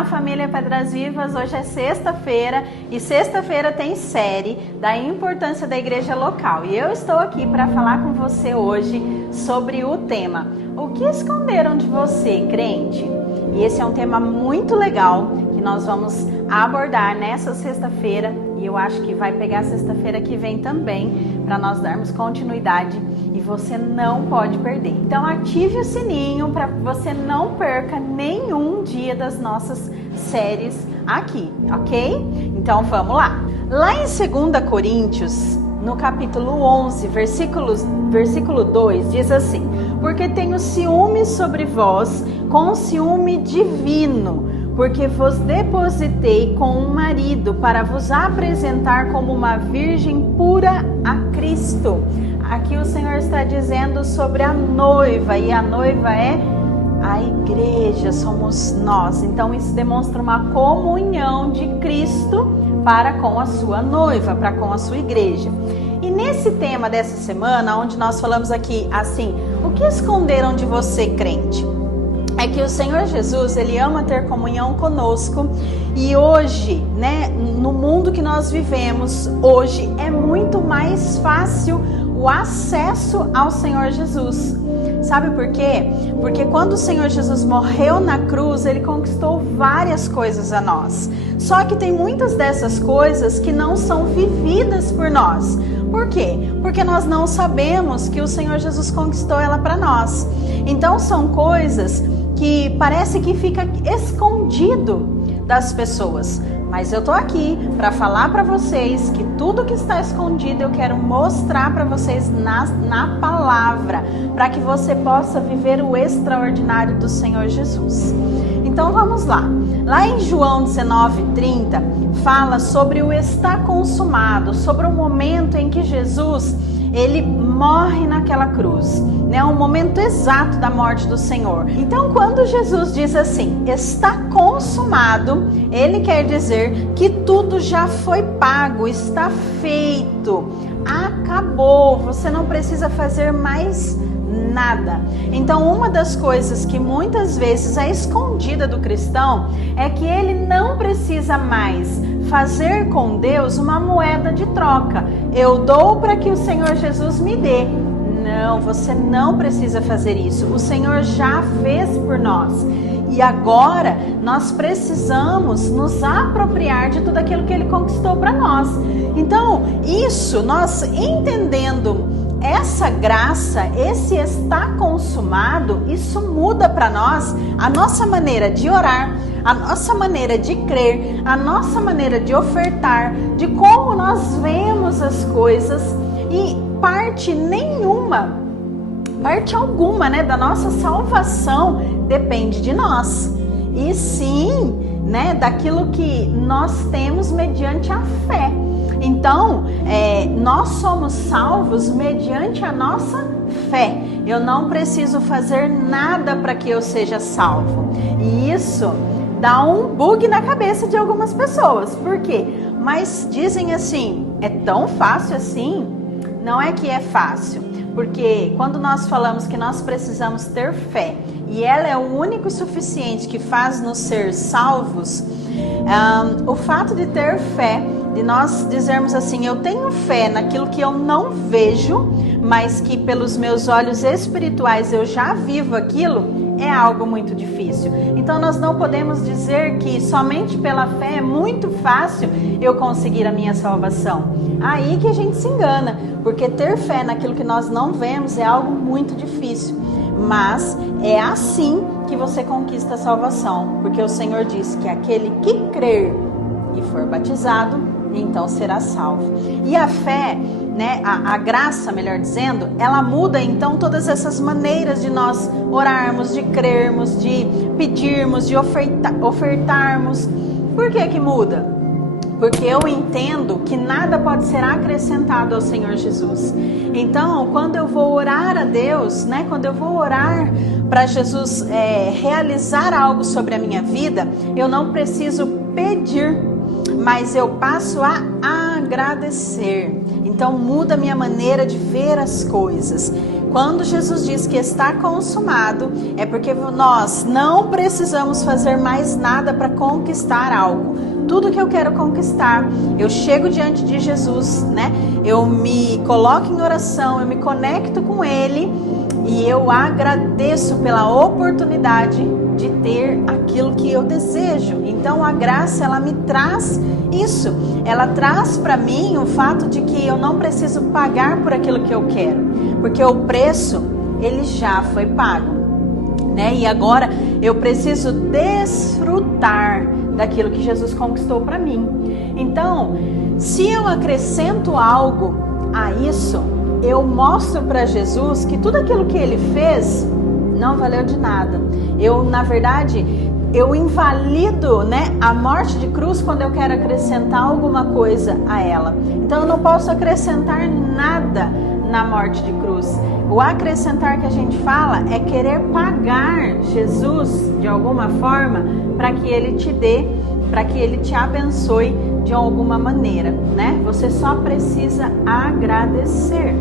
Olá, família Pedras Vivas, hoje é sexta-feira e sexta-feira tem série da importância da igreja local. E eu estou aqui para falar com você hoje sobre o tema: o que esconderam de você, crente? E esse é um tema muito legal que nós vamos abordar nessa sexta-feira e eu acho que vai pegar sexta-feira que vem também para nós darmos continuidade e você não pode perder. Então ative o sininho para que você não perca nenhum dia das nossas séries aqui, ok? Então vamos lá. Lá em 2 Coríntios, no capítulo 11, versículo 2, diz assim: porque tenho ciúme sobre vós com ciúme divino, porque vos depositei com um marido para vos apresentar como uma virgem pura a Cristo. Aqui o Senhor está dizendo sobre a noiva, e a noiva é a igreja, somos nós. Então isso demonstra uma comunhão de Cristo para com a sua noiva, para com a sua igreja. E nesse tema dessa semana, onde nós falamos aqui assim: o que esconderam de você, crente? É que o Senhor Jesus, Ele ama ter comunhão conosco. E hoje, né, no mundo que nós vivemos, hoje é muito mais fácil o acesso ao Senhor Jesus. Sabe por quê? Porque quando o Senhor Jesus morreu na cruz, Ele conquistou várias coisas a nós. Só que tem muitas dessas coisas que não são vividas por nós. Por quê? Porque nós não sabemos que o Senhor Jesus conquistou ela para nós. Então são coisas que parece que fica escondido das pessoas. Mas eu tô aqui para falar para vocês que tudo que está escondido eu quero mostrar para vocês na palavra, para que você possa viver o extraordinário do Senhor Jesus. Então vamos lá. Lá em João 19:30 fala sobre o está consumado, sobre o momento em que Jesus Ele morre naquela cruz, né? O momento exato da morte do Senhor. Então, quando Jesus diz assim, está consumado, Ele quer dizer que tudo já foi pago, está feito, acabou, você não precisa fazer mais nada. Então, uma das coisas que muitas vezes é escondida do cristão é que ele não precisa mais fazer com Deus uma moeda de troca. Eu dou para que o Senhor Jesus me dê. Não, você não precisa fazer isso. O Senhor já fez por nós. E agora nós precisamos nos apropriar de tudo aquilo que Ele conquistou para nós. Então, isso, nós entendendo essa graça, esse está consumado, isso muda para nós a nossa maneira de orar, a nossa maneira de crer, a nossa maneira de ofertar, de como nós vemos as coisas. E parte alguma, né, da nossa salvação depende de nós. E sim, né, daquilo que nós temos mediante a fé. Então, nós somos salvos mediante a nossa fé. Eu não preciso fazer nada para que eu seja salvo. E isso dá um bug na cabeça de algumas pessoas. Por quê? Mas dizem assim, é tão fácil assim? Não é que é fácil. Porque quando nós falamos que nós precisamos ter fé, e ela é o único e suficiente que faz nos ser salvos, o fato de ter fé, de nós dizermos assim, eu tenho fé naquilo que eu não vejo, mas que pelos meus olhos espirituais eu já vivo aquilo, é algo muito difícil. Então nós não podemos dizer que somente pela fé é muito fácil eu conseguir a minha salvação. Aí que a gente se engana, porque ter fé naquilo que nós não vemos é algo muito difícil. Mas é assim que você conquista a salvação, porque o Senhor disse que aquele que crer e for batizado, então será salvo. E a fé, né, a graça, melhor dizendo, ela muda então todas essas maneiras de nós orarmos, de crermos, de pedirmos, de ofertarmos. Por que que muda? Porque eu entendo que nada pode ser acrescentado ao Senhor Jesus. Então, quando eu vou orar a Deus, né, quando eu vou orar para Jesus realizar algo sobre a minha vida, eu não preciso pedir, mas eu passo a agradecer. Então muda a minha maneira de ver as coisas. Quando Jesus diz que está consumado, é porque nós não precisamos fazer mais nada para conquistar algo. Tudo que eu quero conquistar, eu chego diante de Jesus, né? Eu me coloco em oração, eu me conecto com Ele e eu agradeço pela oportunidade de ter aquilo que eu desejo. Então a graça, ela me traz isso. Ela traz para mim o fato de que eu não preciso pagar por aquilo que eu quero, porque o preço, ele já foi pago, né? E agora eu preciso desfrutar daquilo que Jesus conquistou para mim. Então, se eu acrescento algo a isso, eu mostro para Jesus que tudo aquilo que Ele fez não valeu de nada. Na verdade, eu invalido, né, a morte de cruz quando eu quero acrescentar alguma coisa a ela. Então eu não posso acrescentar nada na morte de cruz. O acrescentar que a gente fala é querer pagar Jesus de alguma forma para que Ele te dê, para que Ele te abençoe de alguma maneira, né? Você só precisa agradecer.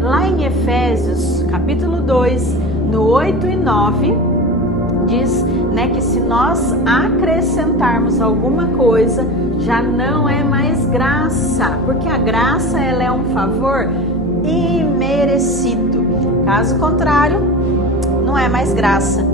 Lá em Efésios, capítulo 2, no 8 e 9, diz, né, que se nós acrescentarmos alguma coisa, já não é mais graça, porque a graça, ela é um favor imerecido. Caso contrário, não é mais graça.